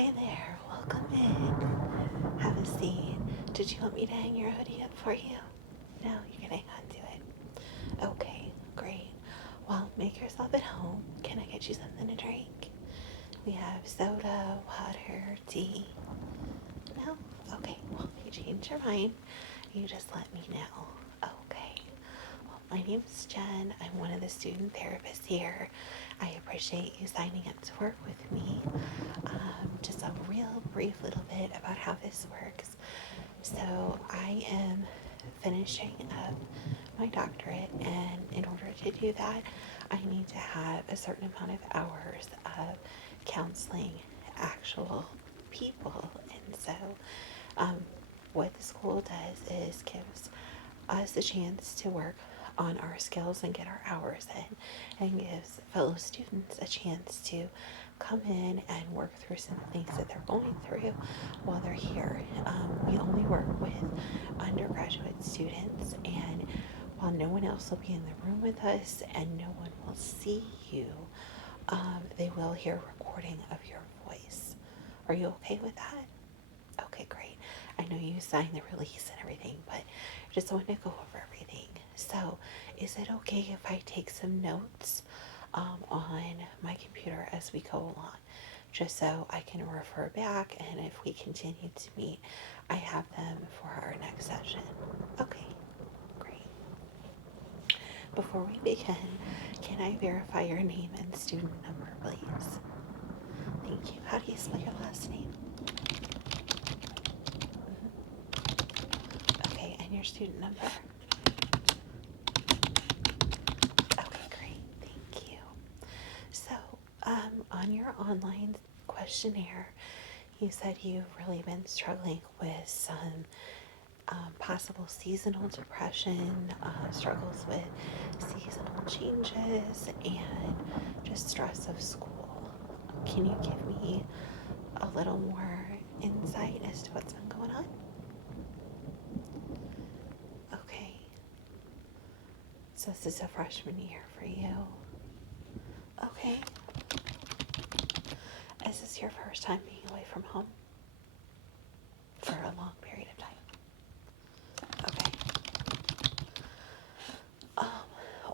Hi there, welcome in. Have a seat. Did you want me to hang your hoodie up for you? No, you can hang on to it. Okay, great. Well, make yourself at home. Can I get you something to drink? We have soda, water, tea. No? Okay, well, if you change your mind, you just let me know. Okay. Well, my name's Jen. I'm one of the student therapists here. I appreciate you signing up to work with me. Just a real brief little bit about how this works. So I am finishing up my doctorate, and in order to do that, I need to have a certain amount of hours of counseling actual people. And so um, what the school does is gives us a chance to work on our skills and get our hours in, and gives fellow students a chance to come in and work through some things that they're going through while they're here. We only work with undergraduate students, and while no one else will be in the room with us and no one will see you, they will hear a recording of your voice. Are you okay with that? Okay, great. I know you signed the release and everything, but just wanted to go over everything. So, is it okay if I take some notes on my computer as we go along? Just so I can refer back, and if we continue to meet, I have them for our next session. Okay, great. Before we begin, can I verify your name and student number, please? Thank you. How do you spell your last name? Okay, and your student number? Okay, great. Thank you. So, on your online questionnaire, you said you've really been struggling with some possible seasonal depression, struggles with seasonal changes, and just stress of school. Can you give me a little more insight as to what's been going on? Okay. So this is a freshman year for you. Okay. Is this your first time being away from home? For a long period of time? Okay.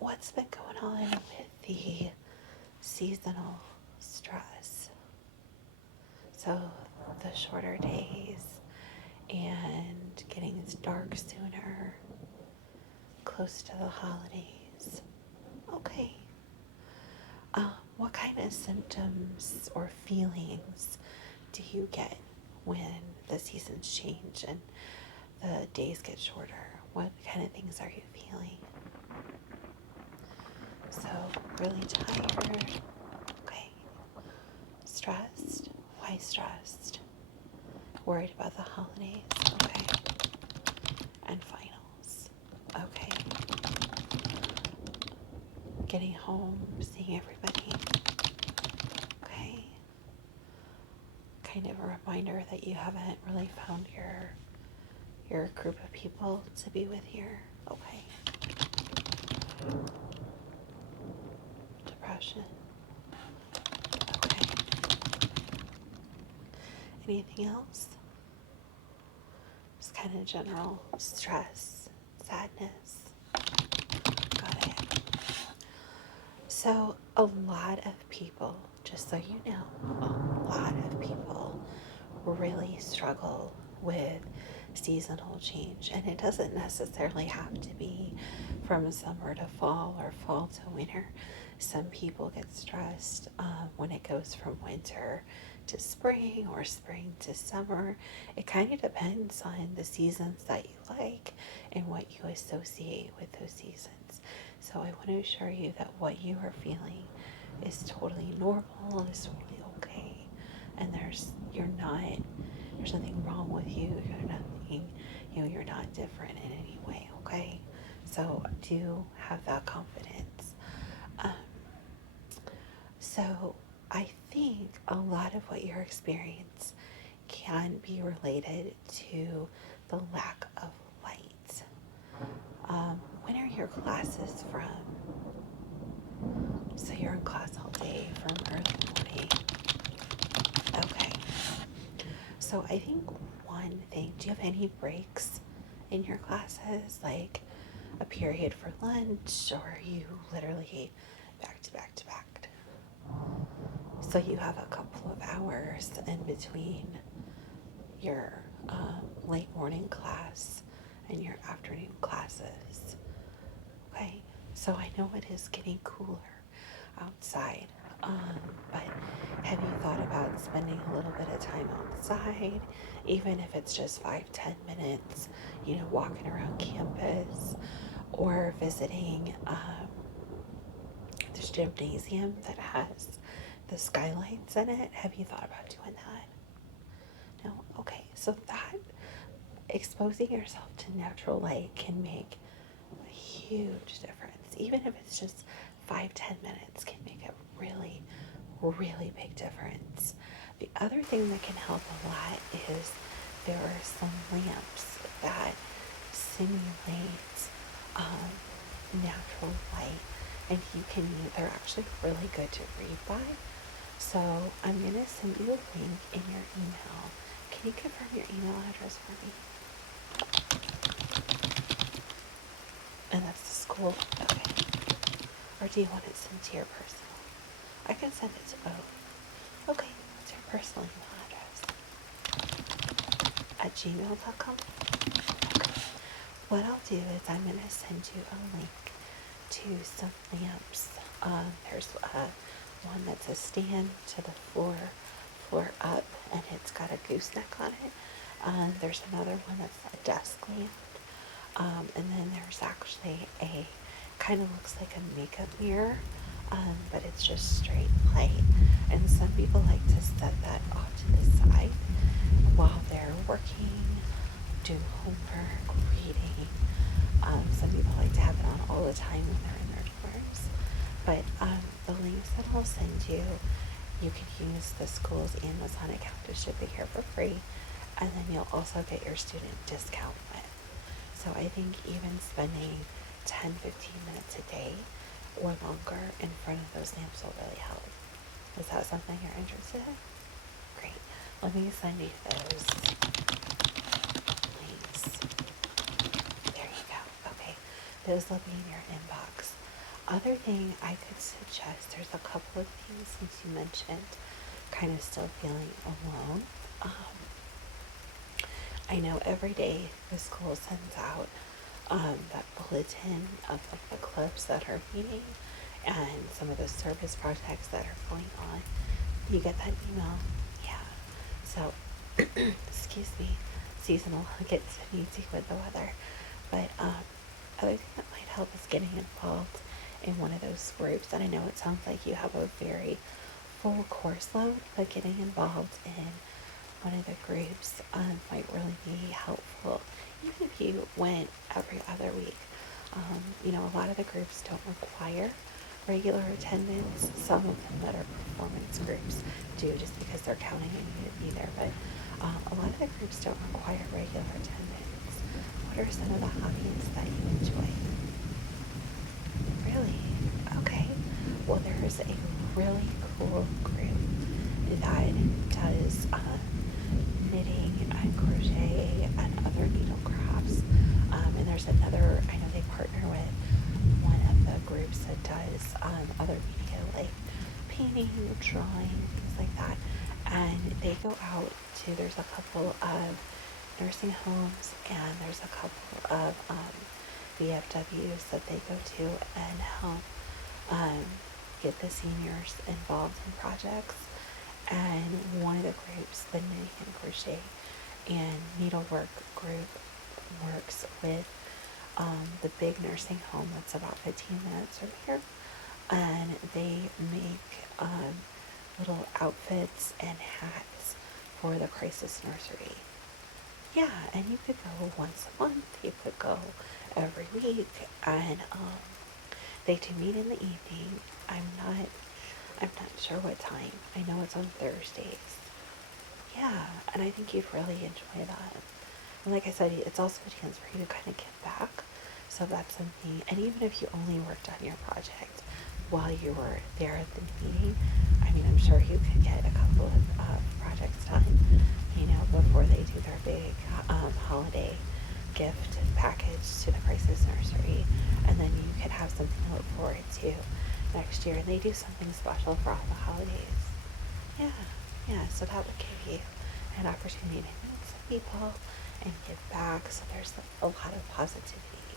What's been going on with the seasonal stress? So the shorter days and getting dark sooner, close to the holidays. Okay. What kind of symptoms or feelings do you get when the seasons change and the days get shorter? What kind of things are you feeling? So, really tired. Okay. Stressed? Why stressed? Worried about the holidays? Okay. And finals? Okay. Getting home, seeing everybody? Okay. Kind of a reminder that you haven't really found your group of people to be with here? Okay. Depression? Okay. Anything else? Just kind of general stress, sadness. Got it. So a lot of people, just so you know, a lot of people really struggle with seasonal change, and it doesn't necessarily have to be from summer to fall or fall to winter. Some people get stressed when it goes from winter to spring or spring to summer. It kind of depends on the seasons that you like and what you associate with those seasons. So I want to assure you that what you are feeling is totally normal, is totally okay, and there's nothing wrong with you. You're not different in any way, okay? So do have that confidence. So I think a lot of what you're experiencing can be related to the lack of light. When are your classes from? So you're in class all day from early morning. Okay. So I think one thing, do you have any breaks in your classes? Like a period for lunch, or are you literally back to back to back? So you have a couple of hours in between your late morning class and your afternoon classes. Okay, so I know it is getting cooler outside, but have you thought about spending a little bit of time outside, even if it's just 5-10 minutes, walking around campus or visiting this gymnasium that has the skylights in it? Have you thought about doing that? No? Okay, so that exposing yourself to natural light can make a huge difference. Even if it's just 5-10 minutes, can make a really, really big difference. The other thing that can help a lot is there are some lamps that simulate natural light, and they're actually really good to read by. So I'm going to send you a link in your email. Can you confirm your email address for me? And that's the school? Okay. Or do you want it sent to your personal? I can send it to both. Okay, what's your personal email address? At gmail.com? Okay. What I'll do is I'm going to send you a link to some lamps. There's one that's a stand to the floor up, and it's got a gooseneck on it. There's another one that's a desk lamp. And then there's actually a kind of looks like a makeup mirror, but it's just straight light. And some people like to set that off to the side while they're working, doing homework, reading. Some people like to have it on all the time when they're in their dorms. But the links that I'll send you, you can use the school's Amazon account to ship it here for free, and then you'll also get your student discount with. So I think even spending 10-15 minutes a day or longer in front of those lamps will really help. Is that something you're interested in? Great. Let me send you those links. There you go. Okay. Those will be in your inbox. Other thing I could suggest, there's a couple of things since you mentioned kind of still feeling alone. I know every day the school sends out that bulletin of like the clubs that are meeting and some of the service projects that are going on. You get that email? Yeah. So, excuse me, seasonal gets easy with the weather. But other thing that might help is getting involved in one of those groups. And I know it sounds like you have a very full course load, but getting involved in one of the groups might really be helpful, even if you went every other week. A lot of the groups don't require regular attendance. Some of them that are performance groups do, just because they're counting on you to be there. But a lot of the groups don't require regular attendance. What are some of the hobbies that you enjoy? Really? Okay. Well, there's a really cool group that does knitting and crochet and other needle crafts. And there's another, I know they partner with one of the groups that does other media like painting, drawing, things like that. And they go out to, there's a couple of nursing homes and there's a couple of VFWs that they go to and help get the seniors involved in projects. And one of the groups, the knitting and crochet and needlework group, works with the big nursing home that's about 15 minutes from here. And they make little outfits and hats for the crisis nursery. Yeah, and you could go once a month, you could go every week, and they do meet in the evening. I'm not sure what time. I know it's on Thursdays. Yeah, and I think you'd really enjoy that. And like I said, it's also a chance for you to kind of give back. So that's something, and even if you only worked on your project while you were there at the meeting, I mean, I'm sure you could get a couple of projects done, big holiday gift package to the Crisis Nursery, and then you could have something to look forward to next year. And they do something special for all the holidays. Yeah, yeah. So that would give you an opportunity to meet some people and give back. So there's a lot of positivity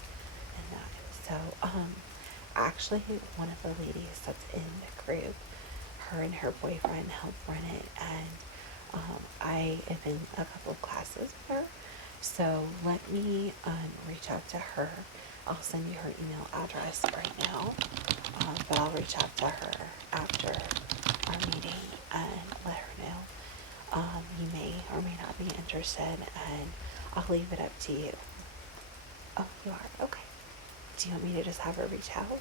in that. So, actually, one of the ladies that's in the group, her and her boyfriend help run it, and I am in a couple of classes with her. So let me reach out to her. I'll send you her email address right now, but I'll reach out to her after our meeting and let her know. You may or may not be interested, and I'll leave it up to you. Oh, you are? Okay. Do you want me to just have her reach out?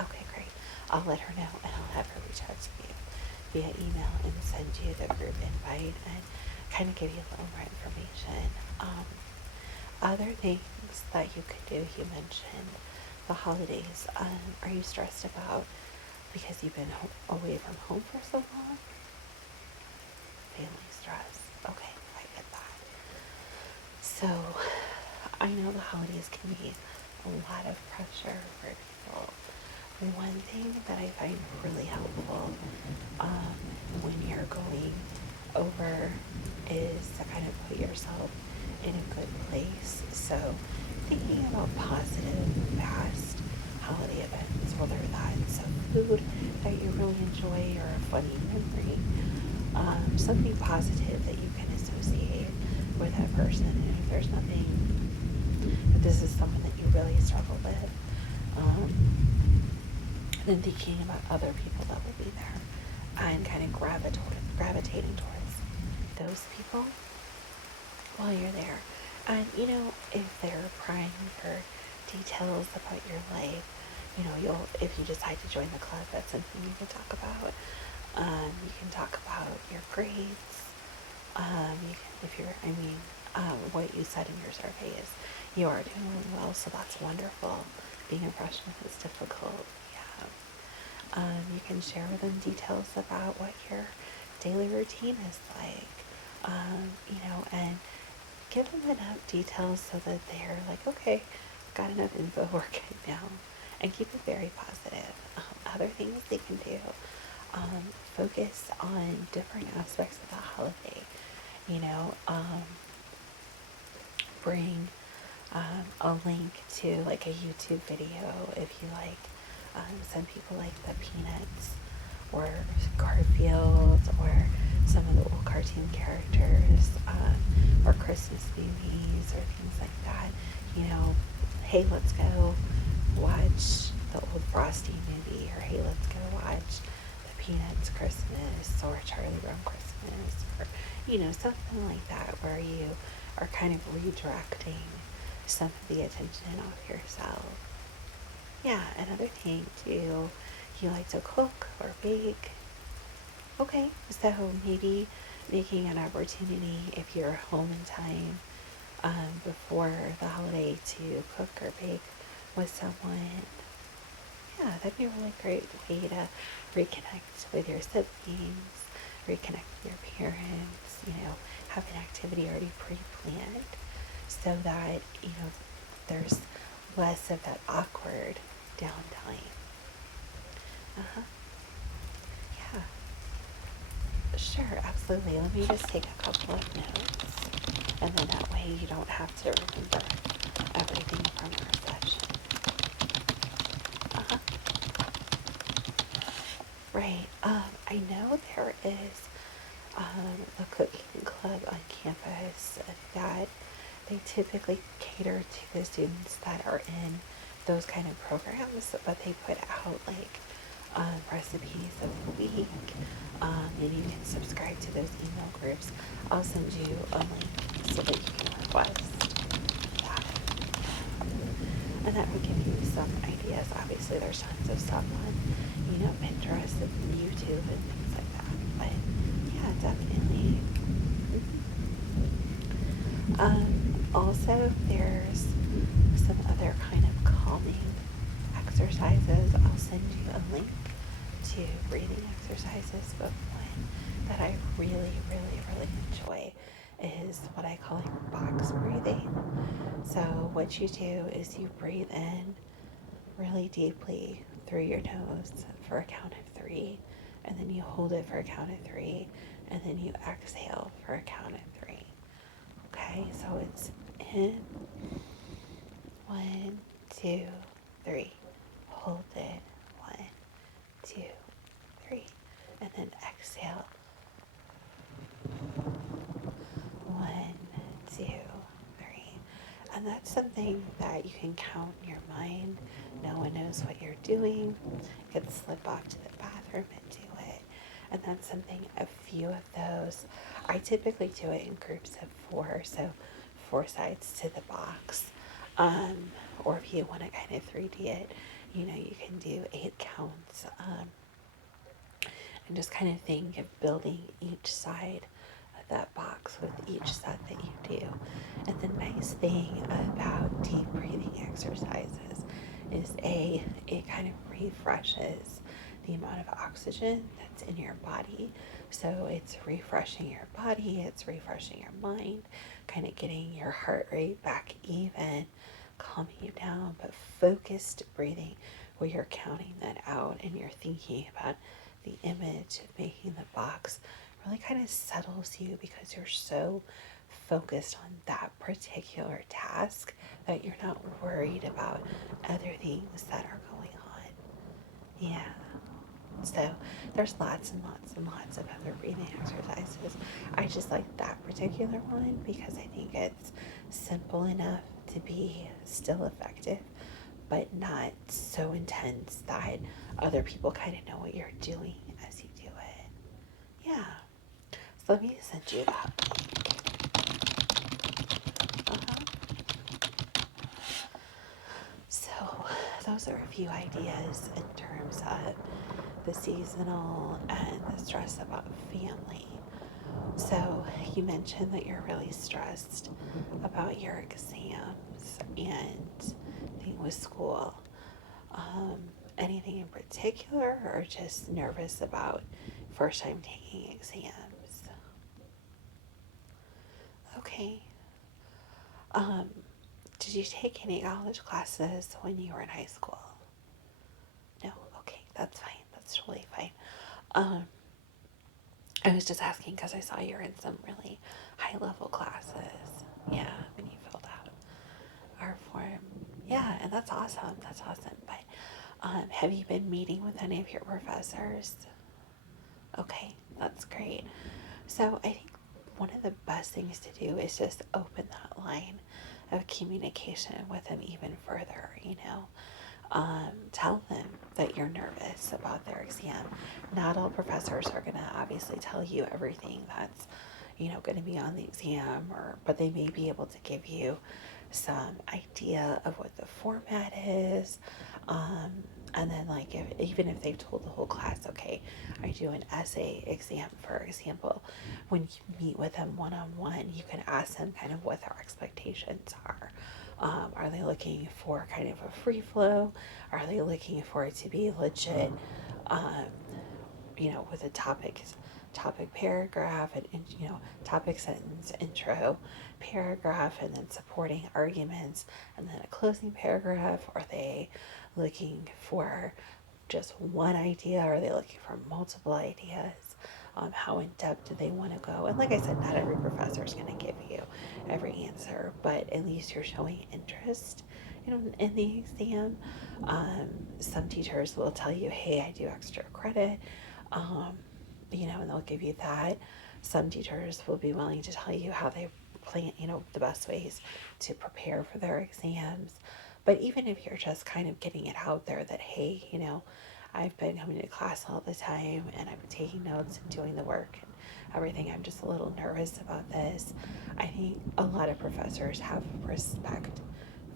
Okay, great. I'll let her know, and I'll have her reach out to you via email and send you the group invite and kind of give you a little more information. Other things that you could do, you mentioned the holidays. Are you stressed about because you've been away from home for so long? Family stress. Okay, I get that. So, I know the holidays can be a lot of pressure for people. One thing that I find really helpful when you're going over is to kind of put yourself in a good place. So thinking about positive, fast holiday events, whether that's a food that you really enjoy or a funny memory, something positive that you can associate with that person. And if there's nothing, if this is someone that you really struggle with, then thinking about other people that will be there and kind of gravitating towards those people while you're there. And if they're prying for details about your life, if you decide to join the club, that's something you can talk about. You can talk about your grades. What you said in your survey is you are doing really well, so that's wonderful. Being a freshman is difficult. Yeah. You can share with them details about what your daily routine is like. And give them enough details so that they're like, okay, got enough info, we're good now. And keep it very positive. Other things they can do, focus on different aspects of the holiday. Bring a link to like a YouTube video if you like. Some people like the Peanuts or Garfield or some of the old cartoon characters, or Christmas movies or things like that. Hey, let's go watch the old Frosty movie, or hey, let's go watch the Peanuts Christmas or Charlie Brown Christmas, or something like that, where you are kind of redirecting some of the attention off yourself. Yeah, another thing too, you like to cook or bake. Okay, so maybe making an opportunity if you're home in time before the holiday to cook or bake with someone. Yeah, that'd be a really great way to reconnect with your siblings, reconnect with your parents, have an activity already pre-planned so that, there's less of that awkward downtime. Yeah. Sure, absolutely. Let me just take a couple of notes, and then that way you don't have to remember everything from our session. Right. I know there is a cooking club on campus that they typically cater to the students that are in those kind of programs, but they put out like recipes of the week, and you can subscribe to those email groups. I'll send you a link so that you can request that. And that will give you some ideas. Obviously, there's tons of stuff on, Pinterest and YouTube and things like that. But yeah, definitely. Also, there's some other kind of calming exercises. I'll send you a link to breathing exercises, but one that I really, really, really enjoy is what I call like box breathing. So what you do is you breathe in really deeply through your nose for a count of 3, and then you hold it for a count of 3, and then you exhale for a count of 3. Okay, so it's in, 1, 2, 3. Hold it, 1, 2, 3, and then exhale, 1, 2, 3. And that's something that you can count in your mind. No one knows what you're doing. You can slip off to the bathroom and do it. And that's something, a few of those. I typically do it in groups of 4, so 4 sides to the box. Or if you want to kind of 3D it, you know, you can do 8 counts. And just kind of think of building each side of that box with each set that you do. And the nice thing about deep breathing exercises is it kind of refreshes the amount of oxygen that's in your body. So it's refreshing your body, it's refreshing your mind, kind of getting your heart rate back even, calming you down, but focused breathing where you're counting that out and you're thinking about the image of making the box really kind of settles you because you're so focused on that particular task that you're not worried about other things that are going on. Yeah. So there's lots and lots and lots of other breathing exercises. I just like that particular one because I think it's simple enough to be still effective, but not so intense that other people kind of know what you're doing as you do it. Yeah. So let me send you that. Uh-huh. So those are a few ideas in terms of the seasonal and the stress about family. So you mentioned that you're really stressed about your exams and thing with school. Anything in particular, or just nervous about first time taking exams? Okay. Um, did you take any college classes when you were in high school? No? Okay, that's fine. That's totally fine. Um, I was just asking because I saw you were in some really high level classes. Yeah, when you filled out our form. Yeah, and that's awesome. That's awesome. But have you been meeting with any of your professors? Okay, that's great. So I think one of the best things to do is just open that line of communication with them even further, you know. Tell them that you're nervous about their exam. Not all professors are going to obviously tell you everything that's, you know, going to be on the exam, or but they may be able to give you some idea of what the format is. Um, and then, like, even if they've told the whole class, okay, I do an essay exam, for example, when you meet with them one on one, you can ask them kind of what their expectations are. Are they looking for kind of a free flow? Are they looking for it to be legit? Um, you know, with a topic paragraph and you know, topic sentence, intro paragraph, and then supporting arguments, and then a closing paragraph? Are they looking for just one idea? Are they looking for multiple ideas? How in depth do they want to go? And like I said, not every professor is going to give you every answer, but at least you're showing interest in the exam. Some teachers will tell you, hey, I do extra credit, um, you know, and they'll give you that. Some teachers will be willing to tell you how they plan, you know, the best ways to prepare for their exams. But even if you're just kind of getting it out there that, hey, you know, I've been coming to class all the time and I've been taking notes and doing the work and everything. I'm just a little nervous about this. I think a lot of professors have respect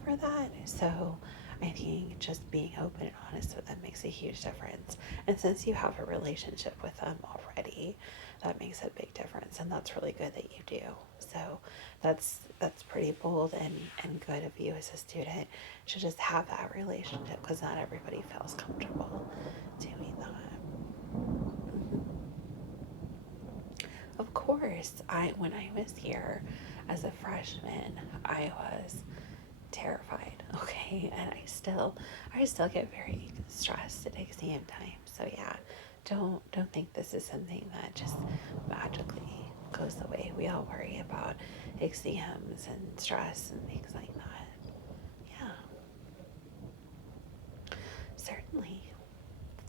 for that. So I think just being open and honest with them makes a huge difference. And since you have a relationship with them already, that makes a big difference. And that's really good that you do. So that's pretty bold and good of you as a student to just have that relationship, because not everybody feels comfortable doing that. Of course, when I was here as a freshman, I was terrified. Okay, and I still get very stressed at exam time. So yeah, don't think this is something that just magically goes away. We all worry about exams and stress and things like that. Yeah, certainly.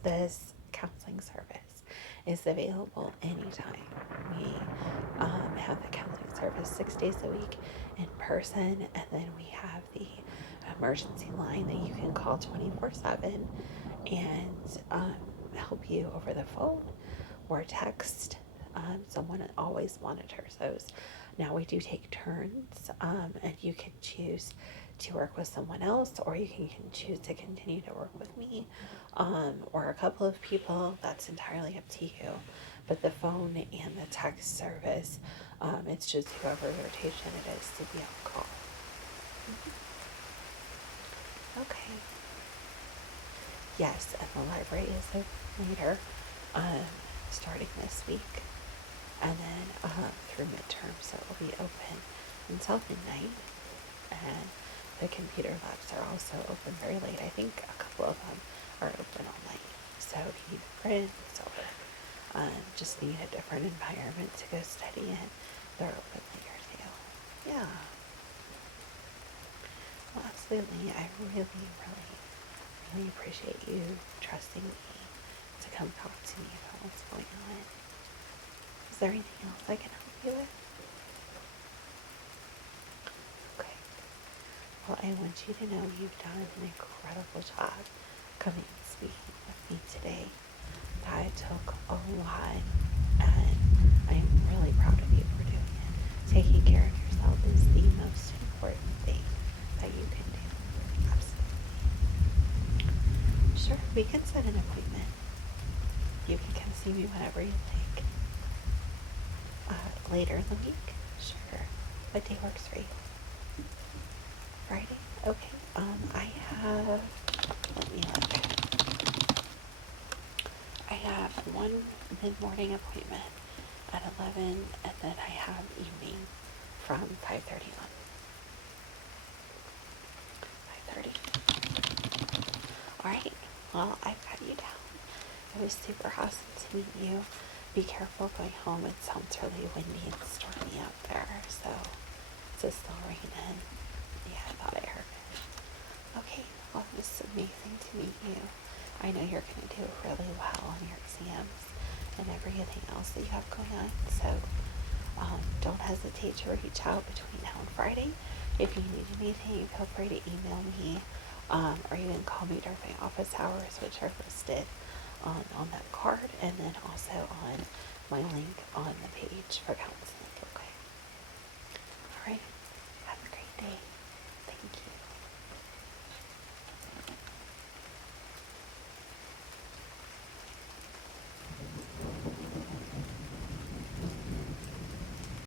This counseling service is available anytime. We have the counseling service 6 days a week in person, and then we have the emergency line that you can call 24/7 and help you over the phone or text. Someone always monitors those. Now we do take turns, and you can choose to work with someone else, or you can choose to continue to work with me, or a couple of people. That's entirely up to you. But the phone and the text service, it's just whoever rotation it is to be on call. Okay. Yes, and the library is open later, um, starting this week, and then through midterm, so it will be open until midnight. And the computer labs are also open very late. I think a couple of them are open all night. So if you need prints or just need a different environment to go study in, they're open later too. Yeah. Well, absolutely. I really, really, really appreciate you trusting me to come talk to me about what's going on. Is there anything else I can help you with? Okay. Well, I want you to know you've done an incredible job coming and speaking with me today. That took a lot, and I'm really proud of you for doing it. Taking care of yourself is the most important thing that you can do. Absolutely. Sure, we can set an appointment. You can come see me whenever you like. Later in the week? Sure. What day works for you? Friday? Okay. I have, let me look. I have one mid-morning appointment at 11, and then I have evening from 5:30 on. 5:30. All right. Well, I've got you down. It was super awesome to meet you. Be careful going home. It sounds really windy and stormy out there, so it's still raining. Yeah, I thought I heard it. Okay, well, it was amazing to meet you. I know you're going to do really well on your exams and everything else that you have going on, so don't hesitate to reach out between now and Friday. If you need anything, feel free to email me, or you can call me during my office hours, which are listed on that card, and then also on my link on the page for counseling.